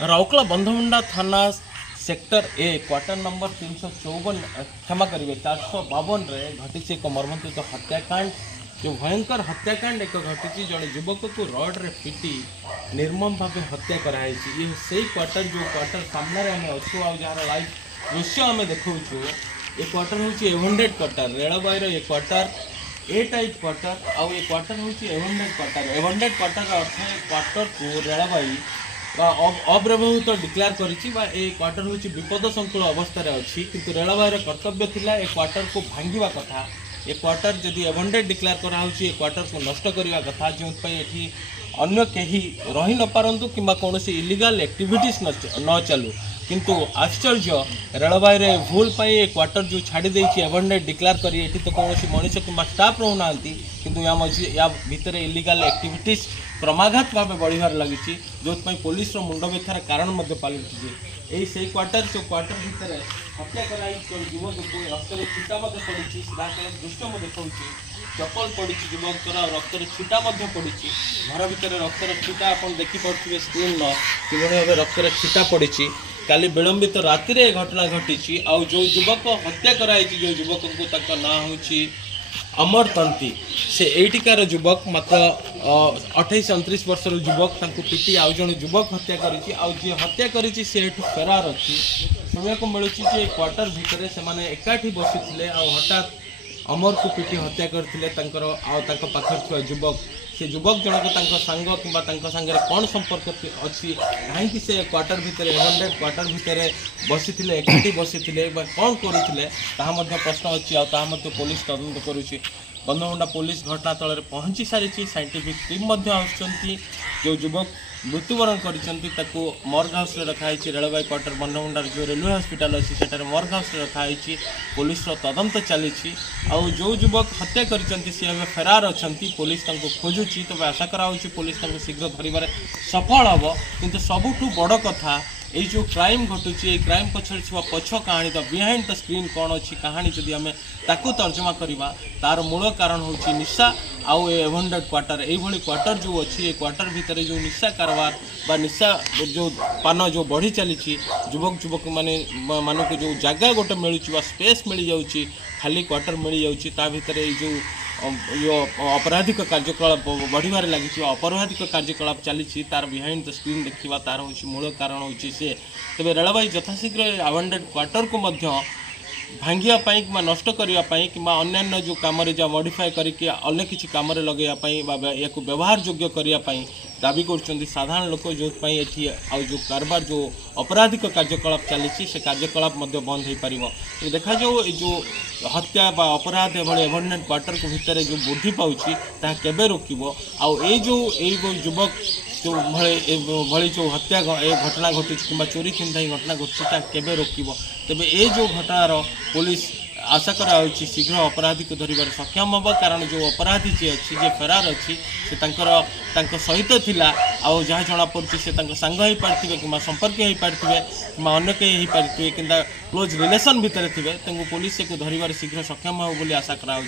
राउरकेला बंधमुंडा थाना sector A quarter number 354 क्षमा करेंगे 452 रे घटी एक मर्मंतित हत्याकांड जो भयंकर हत्याकांड एक घटी जड़े युवक को रड रे पिटी निर्मम भाव हत्या कराई। ये सही क्वार्टर जो क्वार्टर सामने आम अच्छु जार लाइव दृश्य आम देखु। ये क्वार्टर हूँ एवंडेड क्वार्टर रेलवाईर ये क्वार्टर ए टाइप क्वार्टर आउ ये क्वार्टर हूँ एवंडेड क्वार्टर। एवंडेड क्वार्टर अर्थ क्वार्टर को रेलवाई अव्यवहित डिक्लेयर करिछि बा ए क्वार्टर हूँ विपद संकुल अवस्था अच्छी किंतु रेलवाईर कर्तव्य थिला ए क्वार्टर को भांगिवा कथा। ए क्वार्टर जदि एवंडेड डिक्लेयर कराऊँच ए क्वार्टर को नष्ट करने कथा जो ये अन्य कहीं रही न पारंतु किंबा कौन इलिगाल एक्टिविटीज न चलू किंतु आश्चर्य रेलवाई भूल पाई ए क्वार्टर जो छाड़ी देछि एवंडेड डिक्लेयर करी एठी तो कौन मनुष्य किंबा स्टाफ रहना किंतु या भितर इलिगाल एक्टिविटीज क्रमाघात भाव बढ़िबार लगी जो पुलिस मुंड व्यथार कारण पलटुचे। यही से क्वार्टर जो क्वार्टर भितर हत्या कराई युवक को रक्तर छिटा पड़ी दृश्य देखा चप्पल पड़ी युवक रक्तर छिटा पड़ी घर भितर रक्तर छिटा आप देखिपे स्क्रीन कि भाव रक्तर छिटा पड़ी। काली विलंबित राति रे घटना घटी आउ जो युवक हत्या कराई जो युवक को ना हूँ अमर तंती से एटिकार युवक मात्र 28-29 वर्षर युवक पिटी आउ जन युवक हत्या करी जी हत्या करी फेरार अच्छी शुणा मिलूँ क्वार्टर भितर से एकाठी बसी हठात अमर को पिटी हत्या करते पाखर युवक से युवक जनक सांग कि सांगे कौन संपर्क अच्छी कहीं से क्वार्टर भितर एवंडेड क्वार्टर भितर बसी एकाठी बसी कौन करुले प्रश्न अच्छी पुलिस तदंत करुच्ची। बंधमुंडा पुलिस घटनास्थल में पहुँची सारी साइंटिफिक टीम जो युवक मृत्युवरण कर मर्ग हाउस रखाई रेलवे क्वार्टर बंधमुंडार जो रेलवे हॉस्पिटल अच्छी से मर्ग हाउस रखाई पुलिस तदंत चली जो युवक हत्या कर फेरार अच्छा पुलिस खोजुची। तो आशा करा पुलिस शीघ्र धरवे सफल हम किंतु सबुठू बड़ कथा ये जो क्राइम घटुची क्राइम पछड़ पछ कहानी द बिहाइंड द स्क्रीन कौन अच्छी कहानी जदि आम ताकू तर्जमा करवा तार मूल कारण हूँ निशा आउ एवंडेड क्वार्टर यही क्वार्टर जो अच्छी क्वार्टर भितर जो निशा कारबार बा निशा जो पान जो बढ़ी चली युवक मानक जो जगह गोटे मिलूँ स्पेस मिल जाऊँगी खाली क्वार्टर मिल जाऊँगी भितर जो अपराधिक कार्यकलाप बढ़िबार लगी अपराधिक कार्यकलाप चली तार बिहाइंड द स्क्रीन देखा तार हूँ मूल कारण हूँ सी तेज रेलवाई यथाशीघ्र एवंडेड क्वार्टर को भांगापी कि नष्ट करने कि अन्य जो कम जहाँ मॉडिफाई करके अन्य किसी कम लगेवाई या व्यवहार योग्य करने दाबी कर साधारण लोक जो ये जो कारबार जो अपराधिक कार्यकलाप चली से कार्यकलाप बंद हो पार। तो देखा जाओ जो हत्या अपराध एवंडेड क्वार्टर को भितर जो वृद्धि पाँच केबे रोकब आई जो युवक जो भली जो हत्या घटना घटू कि चोरी चिंता घटना घटू केबे रोकब तेज ये जो घटनार पुलिस आशा करा शीघ्र अपराधी को धरबार सक्षम हम कारण जो अपराधी जी अच्छी जे फेरार अच्छी से सहित थिला आउ जहाँ जना पड़ुछि से सांग हो पारे कि संपर्क हो पारे कि अन्य कहीं हो पारे कि क्लोज रिलेसन भितर थे पुलिस से धरबार शीघ्र सक्षम हो आशा करा।